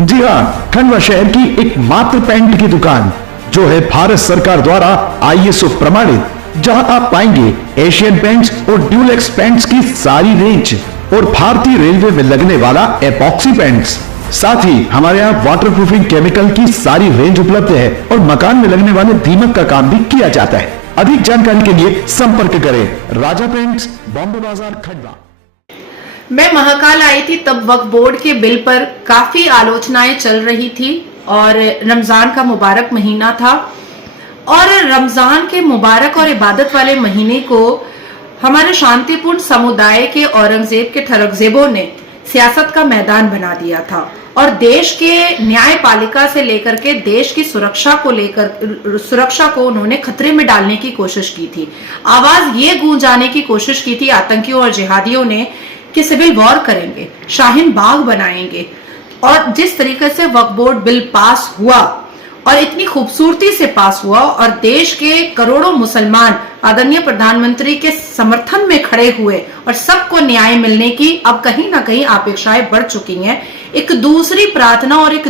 जी हाँ, खंडवा शहर की एकमात्र पेंट की दुकान जो है भारत सरकार द्वारा ISO प्रमाणित, जहां आप पाएंगे एशियन पेंट्स और ड्यूलेक्स पेंट्स की सारी रेंज और भारतीय रेलवे में लगने वाला एपॉक्सी पेंट्स। साथ ही हमारे यहाँ वाटरप्रूफिंग केमिकल की सारी रेंज उपलब्ध है और मकान में लगने वाले दीमक का काम भी किया जाता है। अधिक जानकारी के लिए संपर्क करें राजा पेंट्स, बॉम्बे बाजार, खंडवा। मैं महाकाल आई थी तब वक्फ बोर्ड के बिल पर काफी आलोचनाएं चल रही थी और रमजान का मुबारक महीना था और रमजान के मुबारक और इबादत वाले महीने को हमारे शांतिपूर्ण समुदाय के औरंगजेब के ठरकजेबों ने सियासत का मैदान बना दिया था और देश के न्यायपालिका से लेकर के देश की सुरक्षा को उन्होंने खतरे में डालने की कोशिश की थी। आवाज ये गूंजाने की कोशिश की थी आतंकियों और जिहादियों ने कि सिविल वॉर करेंगे, शाहीन बाग बनाएंगे। और जिस तरीके से वक्फ बोर्ड बिल पास हुआ और इतनी खूबसूरती से पास हुआ और देश के करोड़ों मुसलमान आदरणीय प्रधानमंत्री के समर्थन में खड़े हुए और सबको न्याय मिलने की अब कहीं ना कहीं अपेक्षाएं बढ़ चुकी हैं। एक दूसरी प्रार्थना और एक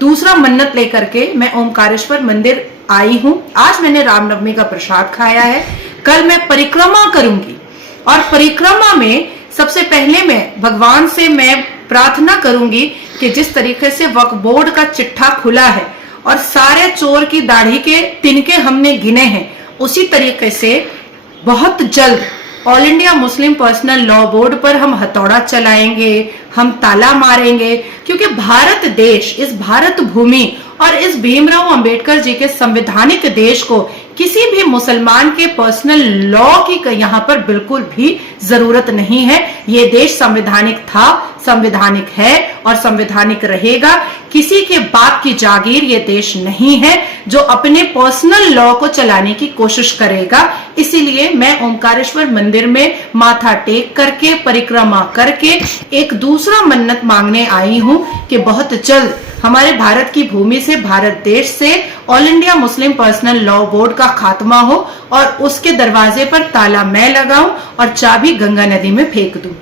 दूसरा मन्नत लेकर के मैं ओमकारेश्वर मंदिर आई हूं। आज मैंने रामनवमी का प्रसाद खाया है, कल मैं परिक्रमा करूंगी और परिक्रमा में सबसे पहले मैं भगवान से मैं प्रार्थना करूंगी कि जिस तरीके से वक्फ बोर्ड का चिट्ठा खुला है और सारे चोर की दाढ़ी के तिनके हमने गिने हैं, उसी तरीके से बहुत जल्द all India Muslim personal law board पर हम हथौड़ा चलाएंगे, हम ताला मारेंगे, क्योंकि भारत देश, इस भारत भूमि और इस भीमराव अंबेडकर जी के संवैधानिक देश को किसी भी मुसलमान के पर्सनल लॉ की यहाँ पर बिल्कुल भी जरूरत नहीं है। ये देश संवैधानिक था, संवैधानिक है और संवैधानिक रहेगा। किसी के बाप की जागीर ये देश नहीं है जो अपने पर्सनल लॉ को चलाने की कोशिश करेगा। इसीलिए मैं ओमकारेश्वर मंदिर में माथा टेक करके परिक्रमा करके एक दूसरा मन्नत मांगने आई हूं कि बहुत जल्द हमारे भारत की भूमि से, भारत देश से all India Muslim personal law board का खात्मा हो और उसके दरवाजे पर ताला मैं लगाऊं और चाबी गंगा नदी में फेंक दूं।